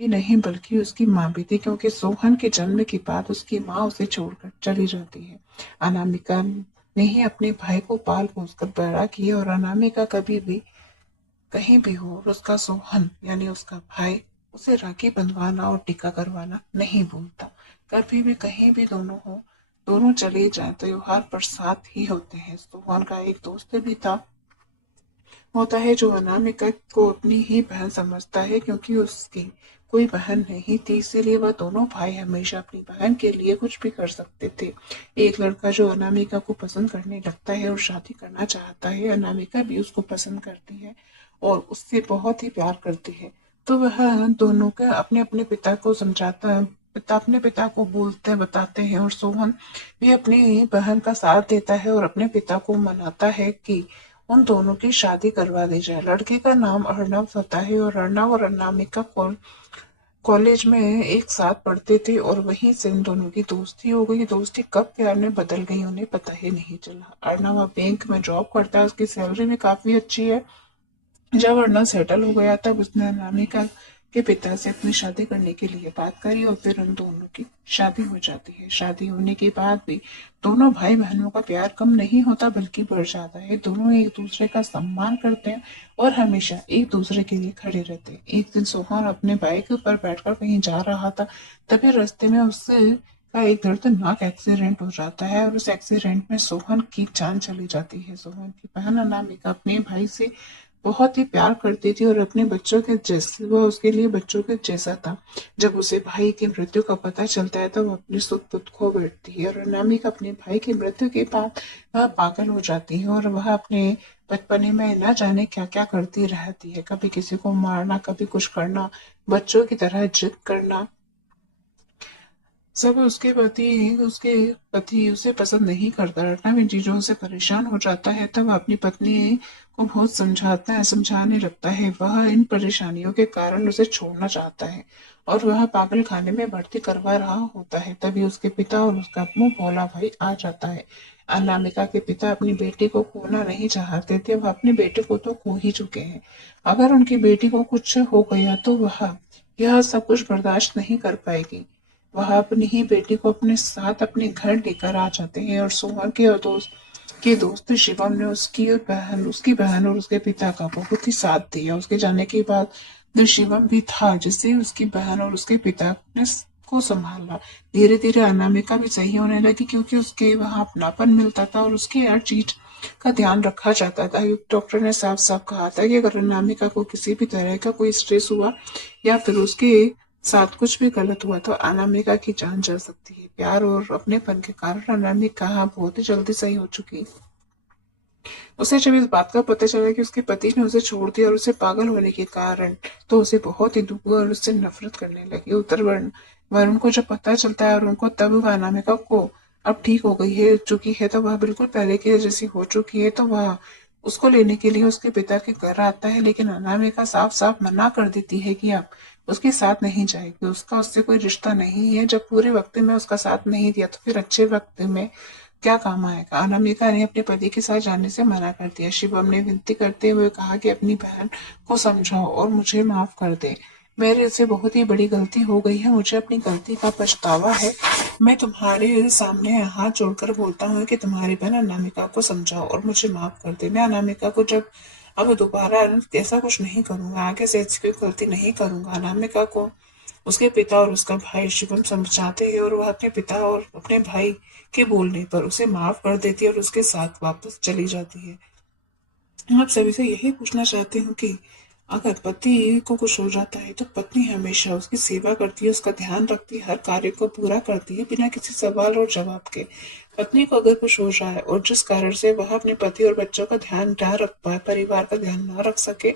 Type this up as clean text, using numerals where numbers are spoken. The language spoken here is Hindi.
ही नहीं बल्कि उसकी माँ भी थी, क्योंकि सोहन के जन्म के बाद उसकी माँ उसे छोड़कर चली जाती है। अनामिका ने ही अपने भाई को पाल पोस कर बड़ा किया, और अनामिका कभी भी कहीं भी हो और उसका सोहन यानी उसका भाई उसे राखी बंधवाना और टीका करवाना नहीं भूलता। कभी भी कहीं भी दोनों हो, दोनों चले जाएं त्योहार पर साथ ही होते हैं। सोहन का एक दोस्त भी था होता है जो अनामिका को अपनी ही बहन समझता है, क्योंकि उसकी कोई बहन नहीं थी, इसीलिए वह दोनों भाई हमेशा अपनी बहन के लिए कुछ भी कर सकते थे। एक लड़का जो अनामिका को पसंद करने लगता है और शादी करना चाहता है, अनामिका भी उसको पसंद करती है और उससे बहुत ही प्यार करती है। तो वह दोनों का अपने अपने पिता को समझाता है, पिता अपने पिता को बोलते हैं, बताते हैं, और सोहन भी अपनी बहन का साथ देता है और अपने पिता को मनाता है कि उन दोनों की शादी करवा दी जाए। लड़के का नाम अर्णव होता है और अर्णव और अनामिका कॉलेज में एक साथ पढ़ते थे, और वहीं से उन दोनों की दोस्ती हो गई। दोस्ती कब प्यार में बदल गई उन्हें पता ही नहीं चला। अर्णव अब बैंक में जॉब करता है, उसकी सैलरी भी काफी अच्छी है। जब अर्णव सेटल हो गया तब उसने अनामिका के पिता से अपनी शादी करने के लिए बात करी, और फिर उन दोनों की शादी हो जाती है। शादी होने के बाद भी दोनों भाई बहनों का प्यार कम नहीं होता बल्कि बढ़ जाता है। दोनों एक दूसरे का सम्मान करते हैं और हमेशा एक दूसरे के लिए खड़े रहते हैं। एक दिन सोहन अपने बाइक पर बैठकर कहीं जा रहा था, तभी रास्ते में उससे का एक दर्दनाक एक्सीडेंट हो जाता है, और उस एक्सीडेंट में सोहन की जान चली जाती है। सोहन की बहन अनामिका अपने भाई से बहुत ही प्यार करती थी और अपने बच्चों के जैसे वह उसके लिए बच्चों के जैसा था। जब उसे भाई की मृत्यु का पता चलता है तो वह अपनी सुध बुध खो बैठती है, और अनामिका अपने भाई की मृत्यु के बाद वह पागल हो जाती है, और वह अपने बचपने में न जाने क्या क्या करती रहती है। कभी किसी को मारना, कभी कुछ करना, बच्चों की तरह जिद करना। सब उसके पति उसे पसंद नहीं करता। रत्ना भी चीजों से परेशान हो जाता है, तब वह अपनी पत्नी को बहुत समझाता है, समझाने लगता है। वह इन परेशानियों के कारण उसे छोड़ना चाहता है और वह पागल खाने में भर्ती करवा रहा होता है। तभी उसके पिता और उसका मुंह भोला भाई आ जाता है। अनामिका के पिता अपनी बेटी को खोना नहीं चाहते थे, वह अपने बेटे को तो खो ही चुके हैं। अगर उनकी बेटी को कुछ हो गया तो वह यह सब कुछ बर्दाश्त नहीं कर पाएगी। वह अपनी ही बेटी को अपने साथ अपने घर लेकर आ जाते हैं, और सोहन के दोस्त शिवम ने उसकी बहन और उसके पिता का बहुत ही साथ दिया। उसके जाने के बाद जो शिवम भी था, जिससे उसकी बहन और उसके पिता ने को संभाला। धीरे धीरे अनामिका भी सही होने लगी, क्योंकि उसके वहां अपनापन मिलता था और उसकी हर चीज का ध्यान रखा जाता था। डॉक्टर ने साफ साफ कहा था कि अगर अनामिका को किसी भी तरह का कोई स्ट्रेस हुआ या फिर उसके साथ कुछ भी गलत हुआ तो अनामिका की जान जा सकती है। प्यार और अपनेपन के कारण अनामिका बहुत ही जल्दी सही हो चुकी। उसे जब इस बात का पता चला कि उसके पति ने उसे छोड़ दिया और उसे पागल होने के कारण, तो उसे बहुत ही दुख हुआ और उससे नफरत करने लगी। उत्तर वरुण को जब पता चलता है और उनको, तब वह अनामिका को अब ठीक हो गई है चुकी है, तो वह बिल्कुल पहले की जैसी हो चुकी है, तो वह उसको लेने के लिए उसके पिता के घर आता है। लेकिन अनामिका साफ साफ मना कर देती है कि अब उसके साथ नहीं जाएगी, उसका उससे कोई रिश्ता नहीं है। जब पूरे वक्त में उसका साथ नहीं दिया तो फिर अच्छे वक्त में क्या काम आएगा। अनामिका ने अपने पति के साथ जाने से मना कर दिया। शिवम ने विनती करते हुए कहा कि अपनी बहन को समझाओ और मुझे माफ कर दे। मेरे से बहुत ही बड़ी गलती हो गई है, मुझे अपनी गलती का पछतावा है। मैं तुम्हारे सामने हाथ जोड़कर बोलता हूँ कि तुम्हारी बहन अनामिका को समझाओ और मुझे माफ कर दे। मैं अनामिका को जब अब दोबारा ऐसा कुछ नहीं करूंगा, आगे से ऐसी कोई गलती नहीं करूंगा। अनामिका को उसके पिता और उसका भाई शिवम समझाते हैं, और वह अपने पिता और अपने भाई के बोलने पर उसे माफ कर देती है और उसके साथ वापस चली जाती है। आप सभी से यही पूछना चाहती हूँ कि अगर पति को कुछ हो जाता है तो पत्नी हमेशा उसकी सेवा करती है, उसका ध्यान रखती है, हर कार्य को पूरा करती है बिना किसी सवाल और जवाब के। पत्नी को अगर कुछ हो जाए और जिस कारण से वह अपने पति और बच्चों का ध्यान ना रख पाए, परिवार का ध्यान ना रख सके,